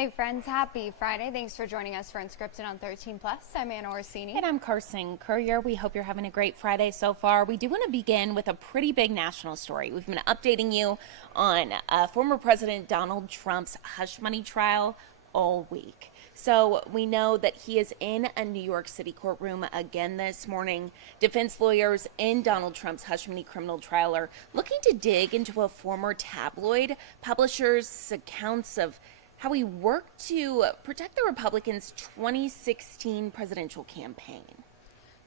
Hey friends, happy Friday. Thanks for joining us for Unscripted on 13 Plus. I'm Anna Orsini. And I'm Carson Courier. We hope you're having a great Friday so far. We do want to begin with a pretty big national story. We've been updating you on former President Donald Trump's hush money trial all week. So we know that he is in a New York City courtroom again this morning. Defense lawyers in Donald Trump's hush money criminal trial are looking to dig into a former tabloid publisher's accounts of how he worked to protect the Republicans' 2016 presidential campaign.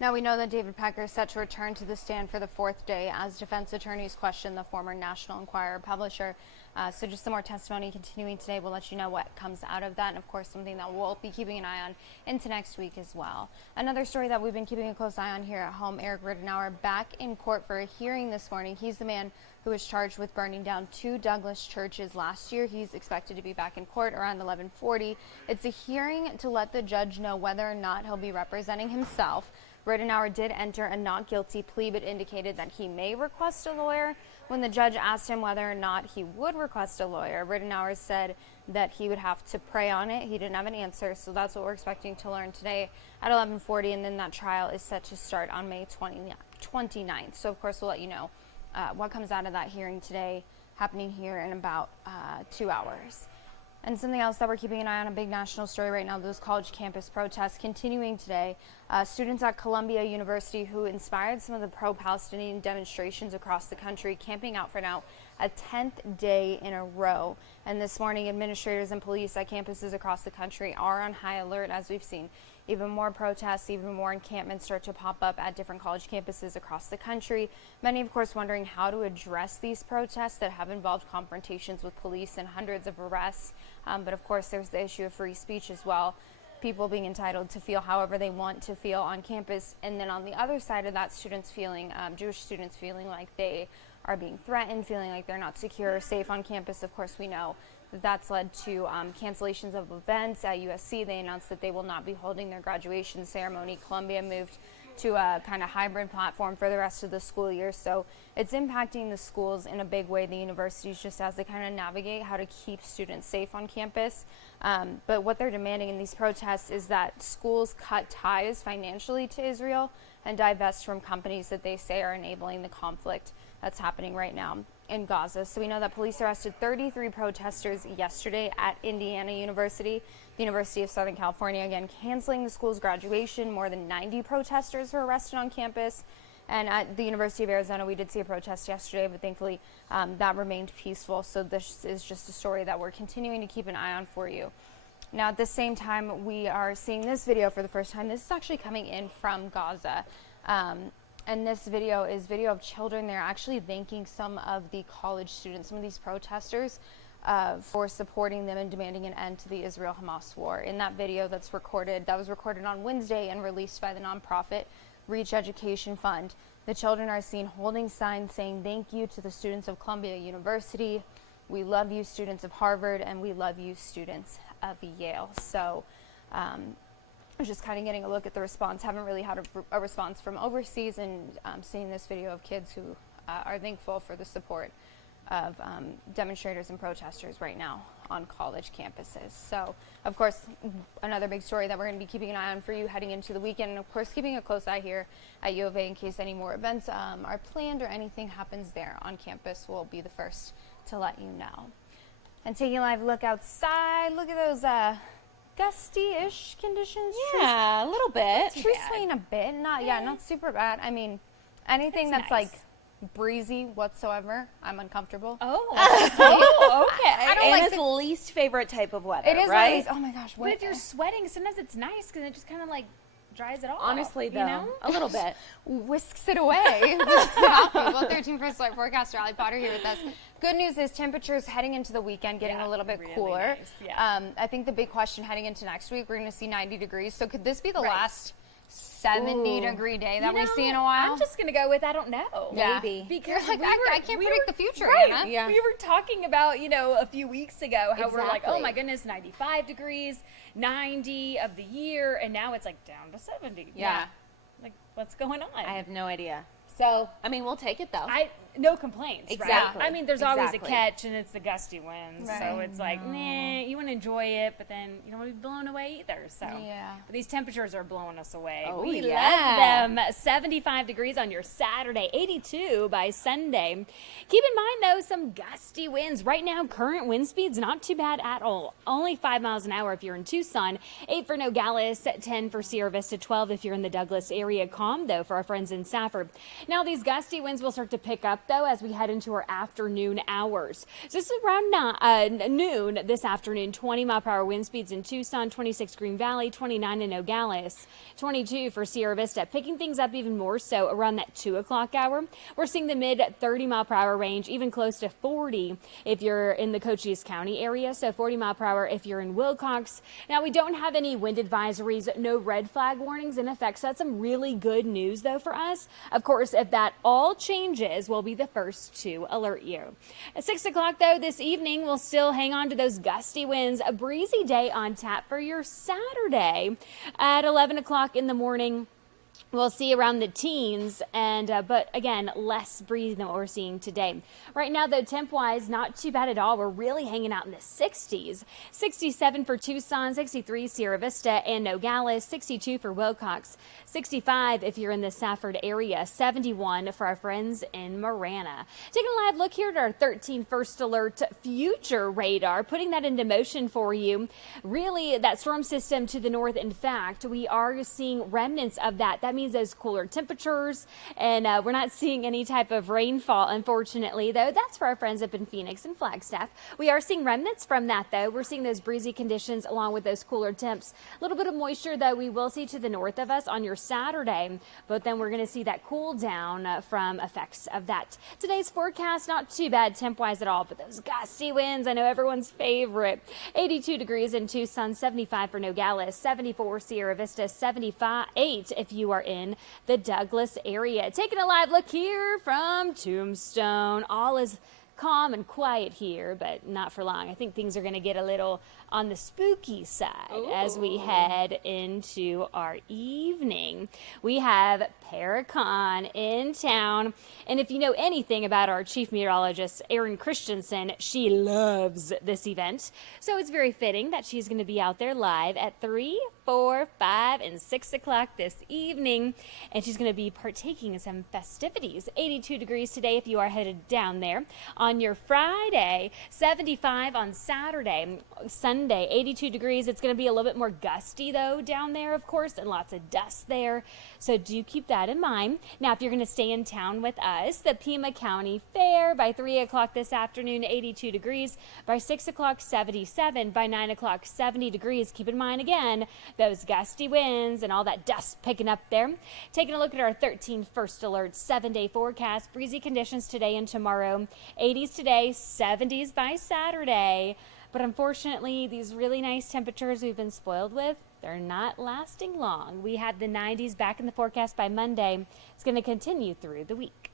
Now we know that David Pecker is set to return to the stand for the fourth day as defense attorneys question the former National Enquirer publisher. So just some more testimony continuing today. We'll let you know what comes out of that, and of course something that we'll be keeping an eye on into next week as well. Another story that we've been keeping a close eye on here at home, Eric Rittenauer back in court for a hearing this morning. He's the man who was charged with burning down 2 Douglas churches last year. He's expected to be back in court around 11:40. It's a hearing to let the judge know whether or not he'll be representing himself. Rittenauer did enter a not guilty plea, but indicated that he may request a lawyer. When the judge asked him whether or not he would request a lawyer, Rittenauer said that he would have to pray on it. He didn't have an answer, so that's what we're expecting to learn today at 11:40, and then that trial is set to start on May 29th. So, of course, we'll let you know what comes out of that hearing today, happening here in about 2 hours. And something else that we're keeping an eye on, a big national story right now, those college campus protests continuing today. Students at Columbia University who inspired some of the pro-Palestinian demonstrations across the country, camping out for now a 10th day in a row. And this morning, administrators and police at campuses across the country are on high alert as we've seen even more protests, even more encampments start to pop up at different college campuses across the country. Many, of course, wondering how to address these protests that have involved confrontations with police and hundreds of arrests. But of course, there's the issue of free speech as well. People being entitled to feel however they want to feel on campus. And then on the other side of that, students feeling, Jewish students feeling like they are being threatened, feeling like they're not secure or safe on campus. Of course, we know that's led to cancellations of events at USC. They announced that they will not be holding their graduation ceremony. Columbia moved to a kind of hybrid platform for the rest of the school year. So it's impacting the schools in a big way, the universities, just as they kind of navigate how to keep students safe on campus. But what they're demanding in these protests is that schools cut ties financially to Israel and divest from companies that they say are enabling the conflict that's happening right now in Gaza. So we know that police arrested 33 protesters yesterday at Indiana University, the University of Southern California, again canceling the school's graduation. More than 90 protesters were arrested on campus. And at the University of Arizona, we did see a protest yesterday, but thankfully that remained peaceful. So this is just a story that we're continuing to keep an eye on for you. Now, at the same time, we are seeing this video for the first time. This is actually coming in from Gaza. And this video is video of children. They're actually thanking some of the college students, some of these protesters, for supporting them and demanding an end to the Israel-Hamas war. In that video that was recorded on Wednesday and released by the nonprofit Reach Education Fund, the children are seen holding signs saying thank you to the students of Columbia University. We love you, students of Harvard, and we love you, students of Yale. So, just kind of getting a look at the response. Haven't really had a response from overseas, and seeing this video of kids who are thankful for the support of demonstrators and protesters right now on college campuses. So, of course, another big story that we're going to be keeping an eye on for you heading into the weekend, and of course keeping a close eye here at U of A in case any more events are planned or anything happens there on campus. We'll be the first to let you know. And taking a live look outside, look at those gusty-ish conditions. Yeah, a little bit. True swaying a bit, not super bad. I mean, anything that's nice. like breezy whatsoever, I'm uncomfortable. Oh, okay. I don't like Anna's least favorite type of weather, It is right? nice. Oh my gosh, But if you're sweating, sometimes it's nice because it just kind of like dries it off. Honestly, though, you know? a little bit. whisks it away. Whisks it off. Well, 13 First Light forecaster Ali Potter here with us. Good news is temperatures heading into the weekend getting a little bit really cooler. nice, yeah. I think the big question heading into next week, we're going to see 90 degrees. So could this be the last 70-degree day that we see in a while? I'm just going to go with I don't know. Yeah. Maybe. Because You're like, I can't predict the future, Right. Anna. Yeah. We were talking about, a few weeks ago how we're like, oh Exactly. my goodness, 95 degrees, 90 of the year, and now it's like down to 70. Yeah. Like, what's going on? I have no idea. So, I mean, we'll take it, though. no complaints, Exactly. right? I mean, there's always a Exactly. catch, and it's the gusty winds. So Right. it's like, nah, you want to enjoy it, but then you don't want to be blown away either. So Yeah. but these temperatures are blowing us away. Oh, We yeah. love them. 75 degrees on your Saturday, 82 by Sunday. Keep in mind, though, some gusty winds. Right now, current wind speeds not too bad at all. Only 5 miles an hour if you're in Tucson, 8 for Nogales, 10 for Sierra Vista, 12 if you're in the Douglas area. Calm, though, for our friends in Safford. Now, these gusty winds will start to pick up, though, as we head into our afternoon hours. So this is around noon this afternoon. 20-mile-per-hour wind speeds in Tucson, 26 Green Valley, 29 in Nogales, 22 for Sierra Vista. Picking things up even more so around that 2 o'clock hour. We're seeing the mid 30-mile-per-hour range, even close to 40 if you're in the Cochise County area. So 40-mile-per-hour if you're in Wilcox. Now, we don't have any wind advisories, no red flag warnings in effect. So that's some really good news, though, for us. Of course, if that all changes, we'll be the first to alert you. At 6 o'clock, though, this evening, we'll still hang on to those gusty winds. A breezy day on tap for your Saturday. At 11 o'clock in the morning, we'll see around the teens, but again, less breeze than what we're seeing today. Right now, though, temp-wise, not too bad at all. We're really hanging out in the 60s. 67 for Tucson, 63 Sierra Vista and Nogales, 62 for Wilcox, 65 if you're in the Safford area, 71 for our friends in Marana. Taking a live look here at our 13 First Alert future radar, putting that into motion for you. Really, that storm system to the north, in fact, we are seeing remnants of that. That means those cooler temperatures, and we're not seeing any type of rainfall, unfortunately, though. That's for our friends up in Phoenix and Flagstaff. We are seeing remnants from that, though. We're seeing those breezy conditions along with those cooler temps. A little bit of moisture, though, we will see to the north of us on your Saturday, but then we're going to see that cool down from effects of that. Today's forecast, not too bad temp-wise at all, but those gusty winds, I know everyone's favorite. 82 degrees in Tucson, 75 for Nogales, 74 Sierra Vista, 78 if you are in the Douglas area. Taking a live look here from Tombstone. All is calm and quiet here, but not for long. I think things are going to get a little on the spooky side as we head into our evening. We have Paracon in town, and if you know anything about our chief meteorologist, Erin Christensen, she loves this event. So it's very fitting that she's going to be out there live at 3, 4, 5, and 6 o'clock this evening, and she's going to be partaking in some festivities. 82 degrees today if you are headed down there. On your Friday, 75 on Saturday. Sunday, 82 degrees. It's going to be a little bit more gusty, though, down there, of course, and lots of dust there. So do keep that in mind. Now, if you're going to stay in town with us, the Pima County Fair by 3 o'clock this afternoon, 82 degrees. By 6 o'clock, 77. By 9 o'clock, 70 degrees. Keep in mind, again, those gusty winds and all that dust picking up there. Taking a look at our 13 First Alert 7-day forecast. Breezy conditions today and tomorrow. 80s today, 70s by Saturday. But unfortunately, these really nice temperatures we've been spoiled with, they're not lasting long. We have the 90s back in the forecast by Monday. It's going to continue through the week.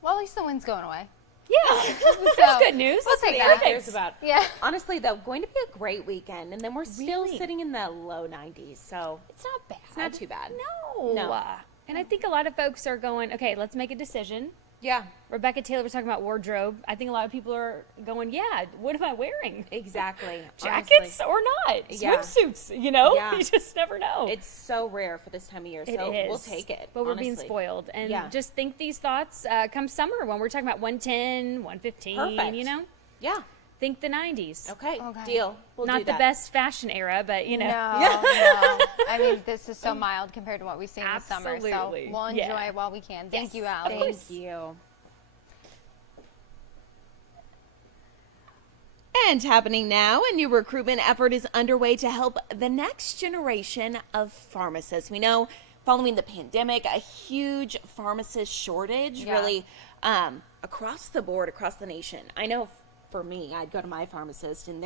Well, at least the wind's going away. Yeah, that's good news. We'll take What that. cares about? Yeah. Honestly, though, going to be a great weekend, and then we're still Really? sitting in the low 90s, so It's not bad. it's not too bad. No. And I think a lot of folks are going, okay, let's make a decision. Yeah, Rebecca Taylor was talking about wardrobe. I think a lot of people are going, yeah, what am I wearing? exactly. Jackets Honestly. or not? Yeah. Swimsuits, you know? Yeah. You just never know. It's so rare for this time of year, It so is. we'll take it. But we're being honestly. spoiled. And Yeah. just think these thoughts come summer when we're talking about 110, 115, Perfect. you know? Yeah. Think the 90s. Okay. Okay. Deal. We'll Not do the that. best fashion era, but you know. No. I mean, this is so mild compared to what we've seen this summer. So Absolutely. we'll enjoy Yeah. it while we can. Thank Yes, you, of Al. course. Thank you. And happening now, a new recruitment effort is underway to help the next generation of pharmacists. We know following the pandemic, a huge pharmacist shortage Yeah. really across the board, across the nation. I know for me, I'd go to my pharmacist and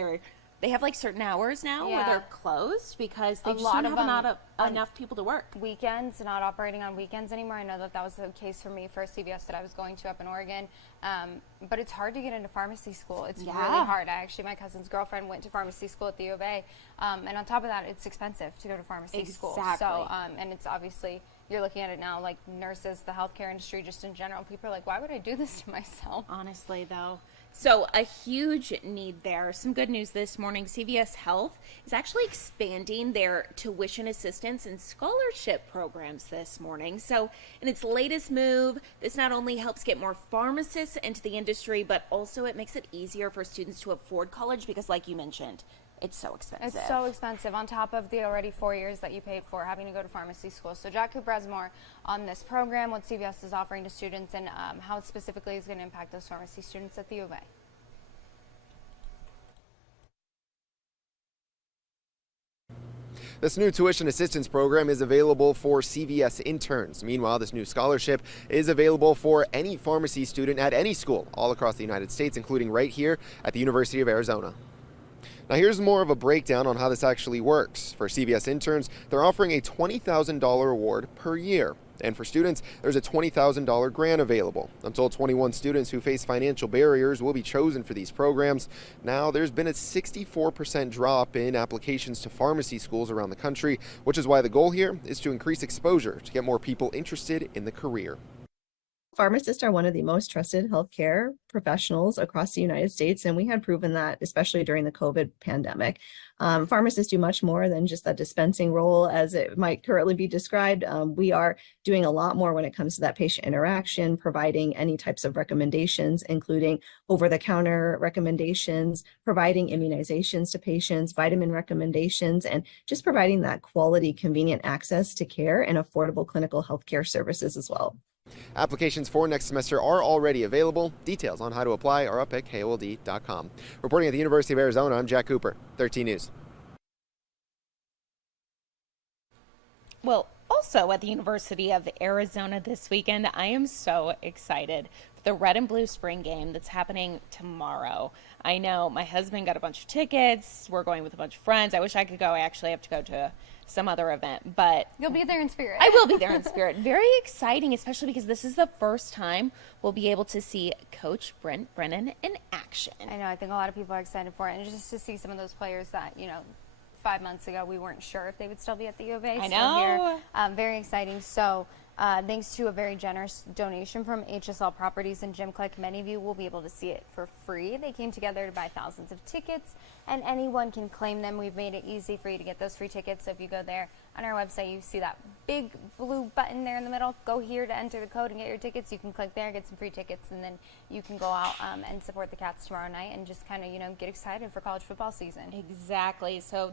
they have like certain hours now where Yeah. they're closed because they A just lot don't of have them enough people to work. Weekends, not operating on weekends anymore. I know that was the case for me for a CVS that I was going to up in Oregon. But it's hard to get into pharmacy school. It's really Yeah. hard. My cousin's girlfriend went to pharmacy school at the U of A. And on top of that, it's expensive to go to pharmacy school. So, Exactly. and it's obviously, you're looking at it now, like nurses, the healthcare industry, just in general, people are like, why would I do this to myself? Honestly, though. So, a huge need there. Some good news this morning. CVS Health is actually expanding their tuition assistance and scholarship programs this morning. So, in its latest move, this not only helps get more pharmacists into the industry, but also it makes it easier for students to afford college because, like you mentioned, it's so expensive. It's so expensive on top of the already 4 years that you paid for having to go to pharmacy school. So Jack Cooper has more on this program, what CVS is offering to students, and how it specifically is going to impact those pharmacy students at the U of A. This new tuition assistance program is available for CVS interns. Meanwhile, this new scholarship is available for any pharmacy student at any school all across the United States, including right here at the University of Arizona. Now here's more of a breakdown on how this actually works. For CVS interns, they're offering a $20,000 award per year. And for students, there's a $20,000 grant available. Until 21 students who face financial barriers will be chosen for these programs. Now, there's been a 64% drop in applications to pharmacy schools around the country, which is why the goal here is to increase exposure to get more people interested in the career. Pharmacists are one of the most trusted healthcare professionals across the United States, and we had proven that, especially during the COVID pandemic. Pharmacists do much more than just that dispensing role, as it might currently be described. We are doing a lot more when it comes to that patient interaction, providing any types of recommendations, including over-the-counter recommendations, providing immunizations to patients, vitamin recommendations, and just providing that quality, convenient access to care and affordable clinical healthcare services as well. Applications for next semester are already available. Details on how to apply are up at KOLD.com. Reporting at the University of Arizona, I'm Jack Cooper, 13 News. Well, also at the University of Arizona this weekend, I am so excited for the Red and Blue Spring Game that's happening tomorrow. I know my husband got a bunch of tickets. We're going with a bunch of friends. I wish I could go. I actually have to go to some other event, but You'll be there in spirit. I will be there in spirit. Very exciting, especially because this is the first time we'll be able to see Coach Brent Brennan in action. I know, I think a lot of people are excited for it, and just to see some of those players that, 5 months ago we weren't sure if they would still be at the U of A. I Still know. Here. Very exciting. So thanks to a very generous donation from HSL Properties and Gym Click, many of you will be able to see it for free. They came together to buy thousands of tickets, and anyone can claim them. We've made it easy for you to get those free tickets. So if you go there on our website, you see that big blue button there in the middle. Go here to enter the code and get your tickets. You can click there, get some free tickets, and then you can go out and support the Cats tomorrow night and just kind of, get excited for college football season. Exactly. So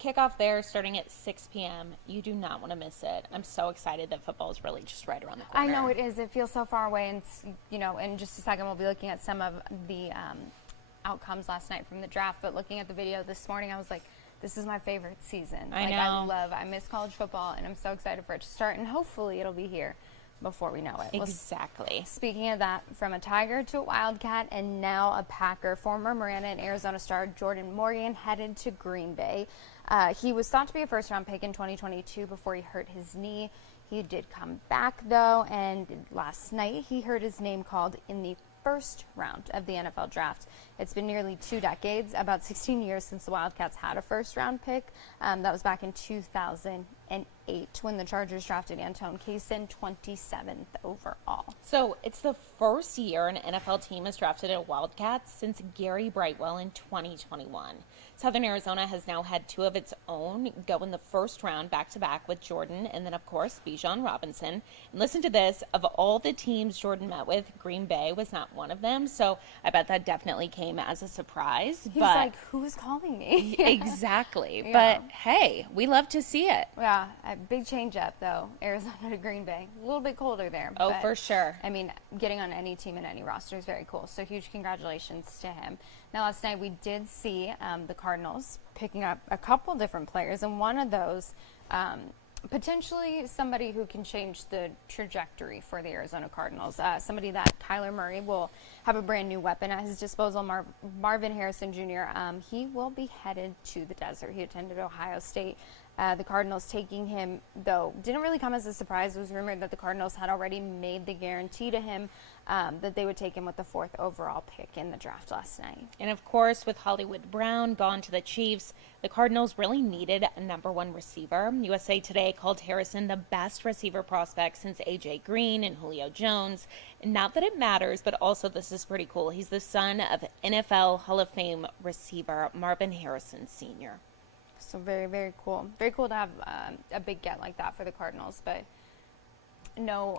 kickoff there starting at 6 p.m. You do not want to miss it. I'm so excited that football is really just right around the corner. I know it is. It feels so far away, and in just a second we'll be looking at some of the outcomes last night from the draft. But looking at the video this morning, I was like, this is my favorite season. I know. I miss college football, and I'm so excited for it to start. And hopefully it'll be here before we know it. Exactly. Speaking of that, from a Tiger to a Wildcat and now a Packer, former Miranda and Arizona star Jordan Morgan headed to Green Bay. He was thought to be a first-round pick in 2022 before he hurt his knee. He did come back, though, and last night he heard his name called in the first round of the NFL draft. It's been nearly 2 decades, about 16 years since the Wildcats had a first-round pick. That was back in 2008 when the Chargers drafted Antone Kaysen, 27th overall. So it's the first year an NFL team has drafted a Wildcat since Gary Brightwell in 2021. Southern Arizona has now had 2 of its own go in the first round back-to-back with Jordan and then, of course, Bijan Robinson. And listen to this. Of all the teams Jordan met with, Green Bay was not one of them. So I bet that definitely came as a surprise. He's like, who's calling me? Exactly. Yeah. But, hey, we love to see it. Yeah, a big change up, though. Arizona to Green Bay. A little bit colder there. Oh, but, for sure. I mean, getting on any team in any roster is very cool. So huge congratulations to him. Now, last night we did see the Cardinals picking up a couple different players, and one of those potentially somebody who can change the trajectory for the Arizona Cardinals. Somebody that Kyler Murray will have a brand new weapon at his disposal, Marvin Harrison Jr. He will be headed to the desert. He attended Ohio State. The Cardinals taking him, though, didn't really come as a surprise. It was rumored that the Cardinals had already made the guarantee to him that they would take him with the 4th overall pick in the draft last night. And of course, with Hollywood Brown gone to the Chiefs, the Cardinals really needed a number 1 receiver. USA Today called Harrison the best receiver prospect since A.J. Green and Julio Jones. And not that it matters, but also this is pretty cool. He's the son of NFL Hall of Fame receiver Marvin Harrison Sr. So very, very cool. Very cool to have a big get like that for the Cardinals, but no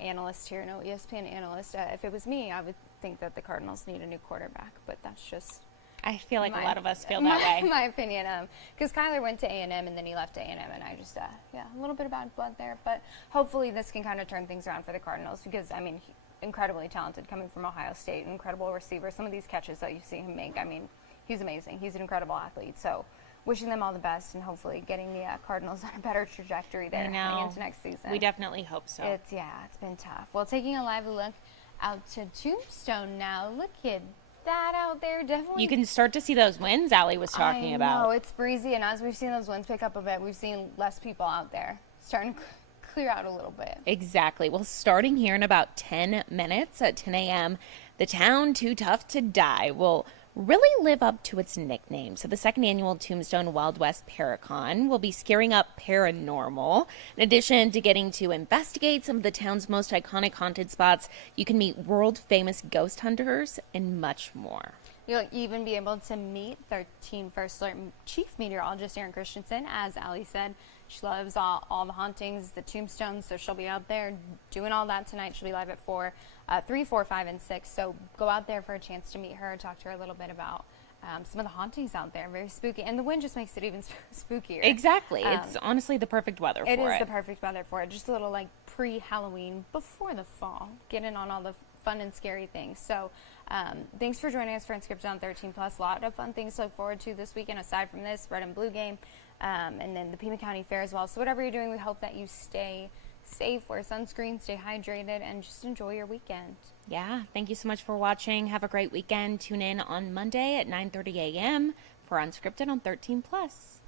analyst here, no ESPN analyst. If it was me, I would think that the Cardinals need a new quarterback, but that's just I feel like a lot of us feel my, that way. my opinion. Because Kyler went to A&M and then he left A&M, and I just, a little bit of bad blood there. But hopefully this can kind of turn things around for the Cardinals because, I mean, incredibly talented coming from Ohio State, an incredible receiver. Some of these catches that you see him make, I mean, he's amazing. He's an incredible athlete. So wishing them all the best and hopefully getting the Cardinals on a better trajectory there heading into next season. We definitely hope so. It's been tough. Well, taking a lively look out to Tombstone now. Look at that out there. Definitely. You can start to see those winds Allie was talking about. No, it's breezy, and as we've seen those winds pick up a bit, we've seen less people out there starting to clear out a little bit. Exactly. Well, starting here in about 10 minutes at 10 a.m., the town Too Tough to Die will really live up to its nickname. So the 2nd annual Tombstone Wild West Paracon will be scaring up paranormal. In addition to getting to investigate some of the town's most iconic haunted spots, you can meet world-famous ghost hunters and much more. You'll even be able to meet 13 First Alert Chief Meteorologist Erin Christensen. As Allie said, she loves all the hauntings, the tombstones, so she'll be out there doing all that tonight. She'll be live at 3, 4, 5, and 6. So go out there for a chance to meet her, talk to her a little bit about some of the hauntings out there. Very spooky. And the wind just makes it even spookier. Exactly. It's honestly the perfect weather for it. It is the perfect weather for it. Just a little like pre-Halloween, before the fall. Get in on all the fun and scary things. So thanks for joining us for Unscripted on 13 Plus. A lot of fun things to look forward to this weekend aside from this red and blue game, and then the Pima County Fair as well. So whatever you're doing, we hope that you stay safe, wear sunscreen, stay hydrated, and just enjoy your weekend. Yeah, thank you so much for watching. Have a great weekend. Tune in on Monday at 9:30 a.m. for Unscripted on 13 Plus.